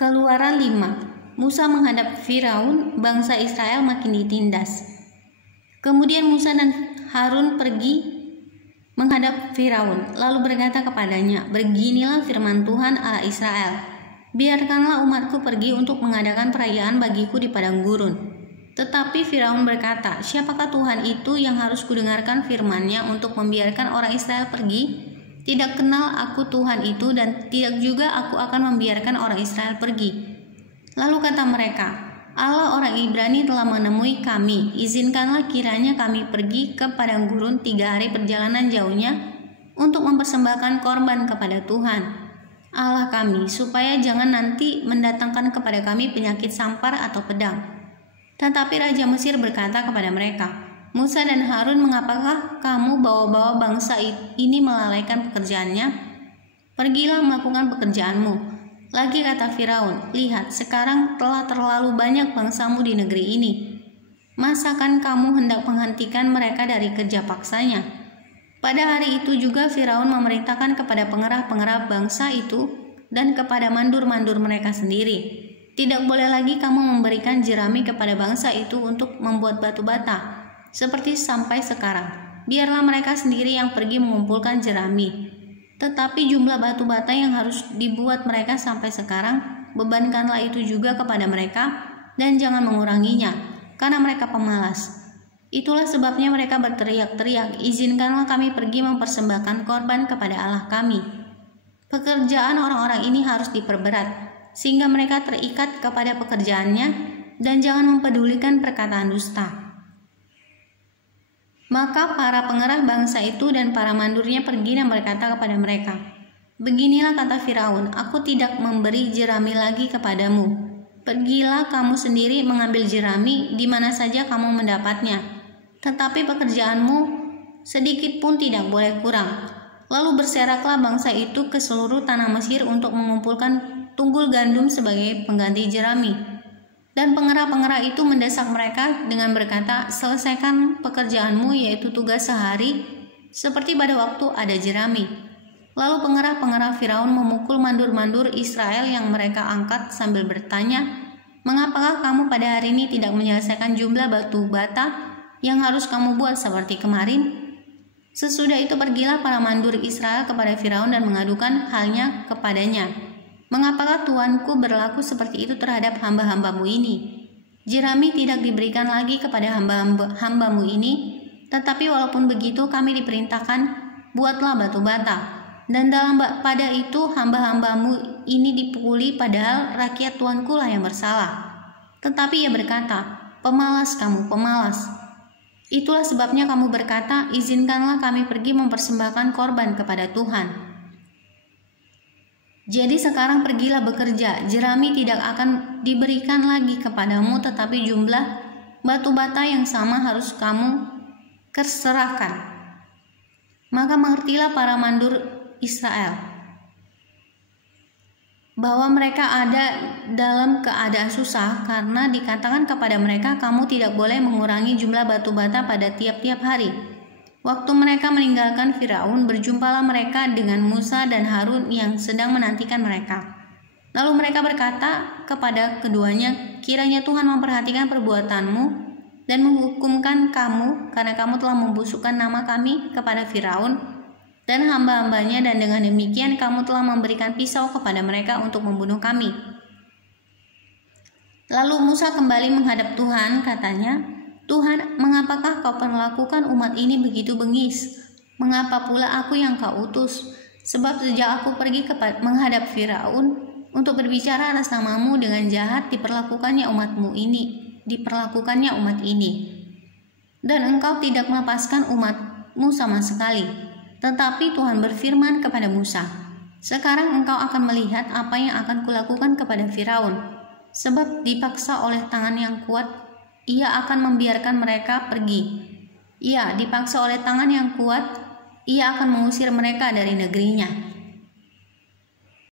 Keluaran 5. Musa menghadap Firaun, bangsa Israel makin ditindas. Kemudian Musa dan Harun pergi menghadap Firaun, lalu berkata kepadanya, "Beginilah firman Tuhan Allah Israel, biarkanlah umatku pergi untuk mengadakan perayaan bagiku di padang gurun." Tetapi Firaun berkata, "Siapakah Tuhan itu yang harus kudengarkan firman-Nya untuk membiarkan orang Israel pergi? Tidak kenal aku Tuhan itu, dan tidak juga aku akan membiarkan orang Israel pergi." Lalu kata mereka, "Allah orang Ibrani telah menemui kami, izinkanlah kiranya kami pergi ke padang gurun 3 hari perjalanan jauhnya untuk mempersembahkan korban kepada Tuhan Allah kami, supaya jangan nanti mendatangkan kepada kami penyakit sampar atau pedang." Tetapi Raja Mesir berkata kepada mereka, "Musa dan Harun, mengapakah kamu bawa-bawa bangsa ini melalaikan pekerjaannya? Pergilah melakukan pekerjaanmu." Lagi kata Firaun, "Lihat, sekarang telah terlalu banyak bangsamu di negeri ini. Masakan kamu hendak menghentikan mereka dari kerja paksanya?" Pada hari itu juga Firaun memerintahkan kepada pengerah-pengerah bangsa itu dan kepada mandur-mandur mereka sendiri, "Tidak boleh lagi kamu memberikan jerami kepada bangsa itu untuk membuat batu bata, seperti sampai sekarang. Biarlah mereka sendiri yang pergi mengumpulkan jerami. Tetapi jumlah batu bata yang harus dibuat mereka sampai sekarang, bebankanlah itu juga kepada mereka, dan jangan menguranginya, karena mereka pemalas." Itulah sebabnya mereka berteriak-teriak, "Izinkanlah kami pergi mempersembahkan korban kepada Allah kami." Pekerjaan orang-orang ini harus diperberat, sehingga mereka terikat kepada pekerjaannya, dan jangan mempedulikan perkataan dusta. Maka para pengerah bangsa itu dan para mandurnya pergi dan berkata kepada mereka, "Beginilah kata Firaun, aku tidak memberi jerami lagi kepadamu. Pergilah kamu sendiri mengambil jerami di mana saja kamu mendapatnya. Tetapi pekerjaanmu sedikit pun tidak boleh kurang." Lalu berseraklah bangsa itu ke seluruh tanah Mesir untuk mengumpulkan tunggul gandum sebagai pengganti jerami. Dan pengerah-pengerah itu mendesak mereka dengan berkata, "Selesaikan pekerjaanmu, yaitu tugas sehari, seperti pada waktu ada jerami." Lalu pengerah-pengerah Firaun memukul mandur-mandur Israel yang mereka angkat sambil bertanya, "Mengapakah kamu pada hari ini tidak menyelesaikan jumlah batu bata yang harus kamu buat seperti kemarin?" Sesudah itu pergilah para mandur Israel kepada Firaun dan mengadukan halnya kepadanya, "Mengapakah Tuanku berlaku seperti itu terhadap hamba-hambamu ini? Jerami tidak diberikan lagi kepada hamba-hambamu ini, tetapi walaupun begitu kami diperintahkan, buatlah batu bata. Dan pada itu hamba-hambamu ini dipukuli, padahal rakyat Tuanku lah yang bersalah." Tetapi ia berkata, "Pemalas kamu, pemalas. Itulah sebabnya kamu berkata, 'Izinkanlah kami pergi mempersembahkan korban kepada Tuhan.' Jadi sekarang pergilah bekerja, jerami tidak akan diberikan lagi kepadamu, tetapi jumlah batu bata yang sama harus kamu serahkan." Maka mengertilah para mandur Israel bahwa mereka ada dalam keadaan susah, karena dikatakan kepada mereka, "Kamu tidak boleh mengurangi jumlah batu bata pada tiap-tiap hari." Waktu mereka meninggalkan Firaun, berjumpalah mereka dengan Musa dan Harun yang sedang menantikan mereka. Lalu mereka berkata kepada keduanya, "Kiranya Tuhan memperhatikan perbuatanmu dan menghukumkan kamu, karena kamu telah membusukkan nama kami kepada Firaun dan hamba-hambanya, dan dengan demikian kamu telah memberikan pisau kepada mereka untuk membunuh kami." Lalu Musa kembali menghadap Tuhan, katanya, "Tuhan, mengapakah kau perlakukan umat ini begitu bengis? Mengapa pula aku yang kau utus? Sebab sejak aku pergi menghadap Firaun untuk berbicara atas namamu dengan jahat, diperlakukannya umat ini. Dan engkau tidak melepaskan umatmu sama sekali." Tetapi Tuhan berfirman kepada Musa, "Sekarang engkau akan melihat apa yang akan kulakukan kepada Firaun. Sebab dipaksa oleh tangan yang kuat, ia akan membiarkan mereka pergi. Ya, dipaksa oleh tangan yang kuat, ia akan mengusir mereka dari negerinya.